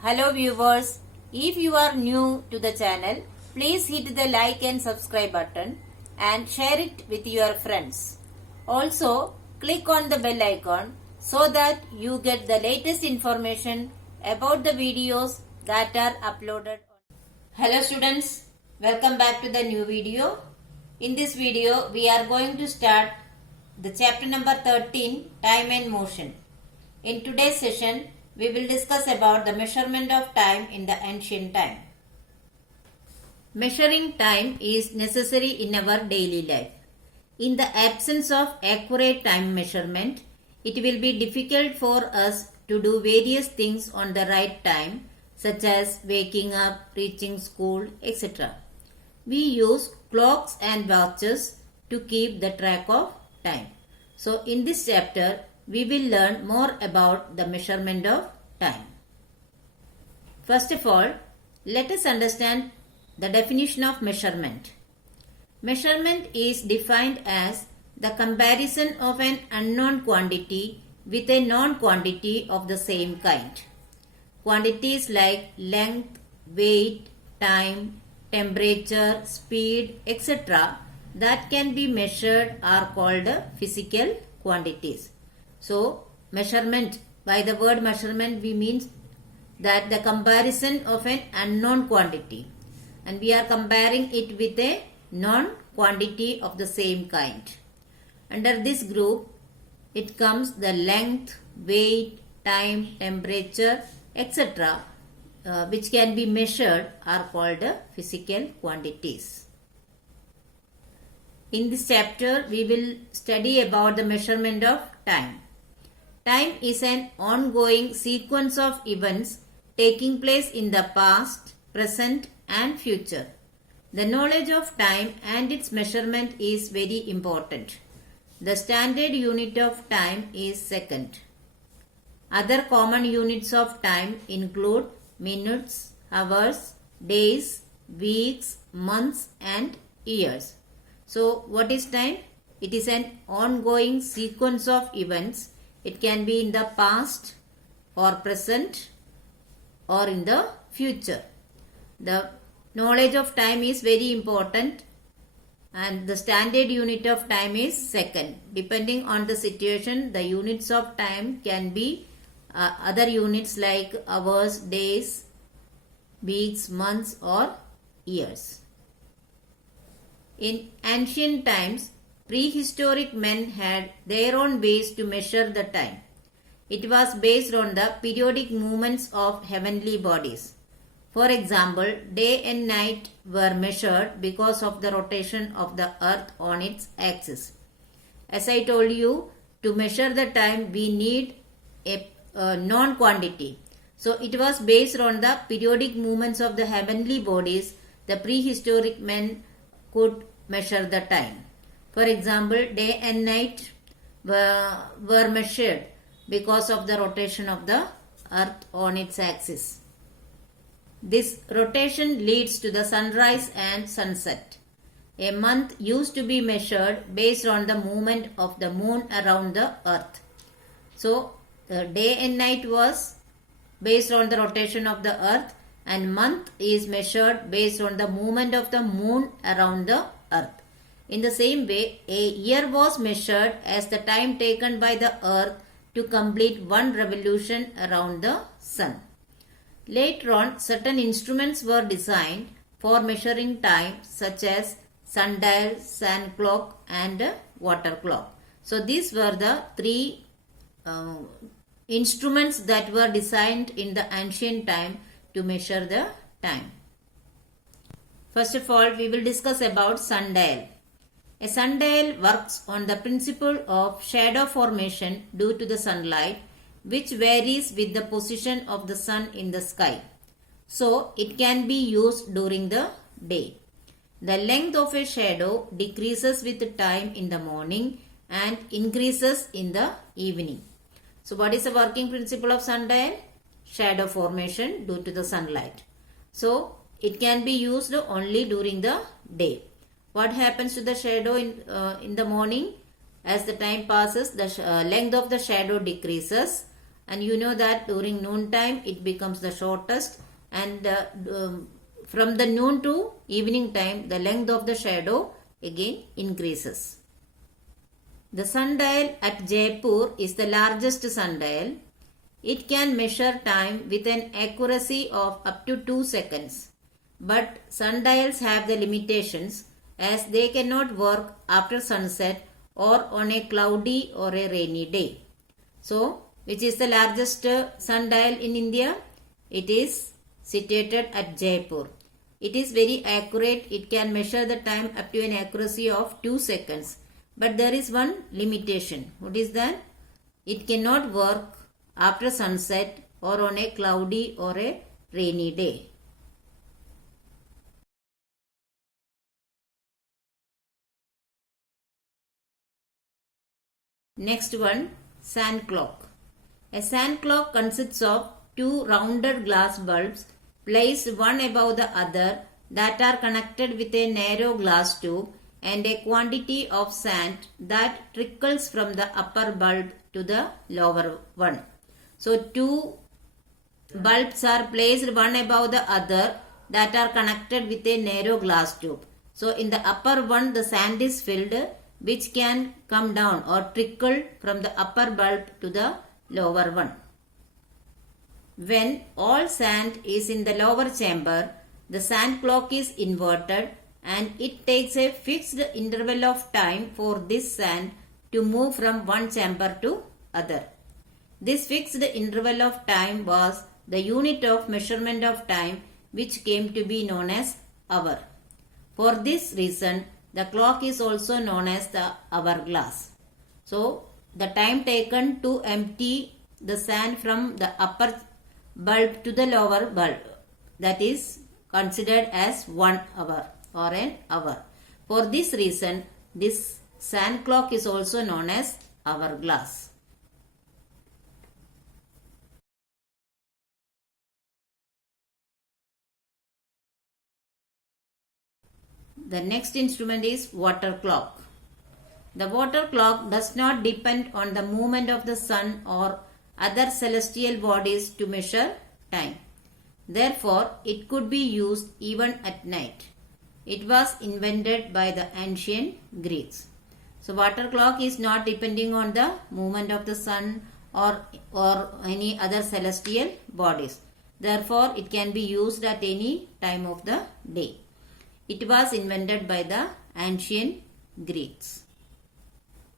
Hello viewers, if you are new to the channel, please hit the like and subscribe button and share it with your friends. Also, click on the bell icon so that you get the latest information about the videos that are uploaded. Hello students, welcome back to the new video. In this video, we are going to start the chapter number 13, Time and Motion. In today's session, we will discuss about the measurement of time in the ancient time. Measuring time is necessary in our daily life. In the absence of accurate time measurement, it will be difficult for us to do various things on the right time, such as waking up, reaching school, etc. We use clocks and watches to keep the track of time. So in this chapter, we will learn more about the measurement of time. First of all, let us understand the definition of measurement. Measurement is defined as the comparison of an unknown quantity with a known quantity of the same kind. Quantities like length, weight, time, temperature, speed, etc. that can be measured are called physical quantities. So, measurement, by the word measurement we mean that the comparison of an unknown quantity, and we are comparing it with a known quantity of the same kind. Under this group, it comes the length, weight, time, temperature, etc. Which can be measured are called physical quantities. In this chapter, we will study about the measurement of time. Time is an ongoing sequence of events taking place in the past, present and future. The knowledge of time and its measurement is very important. The standard unit of time is second. Other common units of time include minutes, hours, days, weeks, months and years. So, what is time? It is an ongoing sequence of events. It can be in the past or present or in the future. The knowledge of time is very important, and the standard unit of time is second. Depending on the situation, the units of time can be other units like hours, days, weeks, months or years. In ancient times, prehistoric men had their own ways to measure the time. It was based on the periodic movements of heavenly bodies. For example, day and night were measured because of the rotation of the earth on its axis. As I told you, to measure the time we need a known quantity. So it was based on the periodic movements of the heavenly bodies. The prehistoric men could measure the time. For example, day and night were measured because of the rotation of the earth on its axis. This rotation leads to the sunrise and sunset. A month used to be measured based on the movement of the moon around the earth. So, day and night was based on the rotation of the earth, and month is measured based on the movement of the moon around the earth. In the same way, a year was measured as the time taken by the earth to complete one revolution around the sun. Later on, certain instruments were designed for measuring time, such as sundial, sun clock and water clock. So these were the three instruments that were designed in the ancient time to measure the time. First of all, we will discuss about sundial. A sundial works on the principle of shadow formation due to the sunlight, which varies with the position of the sun in the sky. So, it can be used during the day. The length of a shadow decreases with time in the morning and increases in the evening. So, what is the working principle of sundial? Shadow formation due to the sunlight. So, it can be used only during the day. What happens to the shadow in the morning? As the time passes, the length of the shadow decreases and you know that during noon time it becomes the shortest, and from the noon to evening time the length of the shadow again increases. The sundial at Jaipur is the largest sundial. It can measure time with an accuracy of up to 2 seconds. But sundials have the limitations as they cannot work after sunset or on a cloudy or a rainy day. So, which is the largest sundial in India? It is situated at Jaipur. It is very accurate. It can measure the time up to an accuracy of 2 seconds. But there is one limitation. What is that? It cannot work after sunset or on a cloudy or a rainy day. Next one, sand clock. A sand clock consists of two rounded glass bulbs placed one above the other that are connected with a narrow glass tube and a quantity of sand that trickles from the upper bulb to the lower one. So two bulbs are placed one above the other that are connected with a narrow glass tube. So in the upper one the sand is filled, which can come down or trickle from the upper bulb to the lower one. When all sand is in the lower chamber, the sand clock is inverted and it takes a fixed interval of time for this sand to move from one chamber to other. This fixed interval of time was the unit of measurement of time, which came to be known as hour. For this reason, the clock is also known as the hourglass. So, the time taken to empty the sand from the upper bulb to the lower bulb, that is considered as 1 hour or an hour. For this reason, this sand clock is also known as hourglass. The next instrument is water clock. The water clock does not depend on the movement of the sun or other celestial bodies to measure time. Therefore, it could be used even at night. It was invented by the ancient Greeks. So, water clock is not depending on the movement of the sun or any other celestial bodies. Therefore, it can be used at any time of the day. It was invented by the ancient Greeks.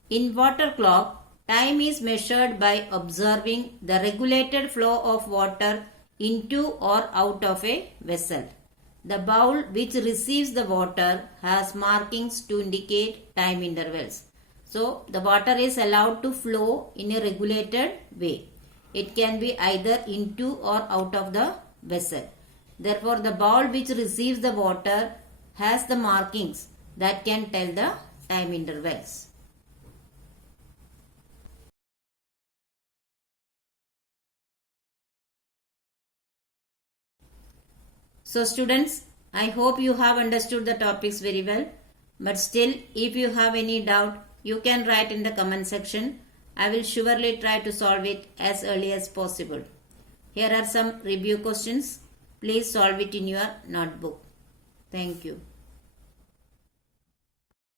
In water clock, time is measured by observing the regulated flow of water into or out of a vessel. The bowl which receives the water has markings to indicate time intervals. So, the water is allowed to flow in a regulated way. It can be either into or out of the vessel. Therefore, the bowl which receives the water has the markings that can tell the time intervals. So students, I hope you have understood the topics very well. But still, if you have any doubt, you can write in the comment section. I will surely try to solve it as early as possible. Here are some review questions. Please solve it in your notebook. Thank you.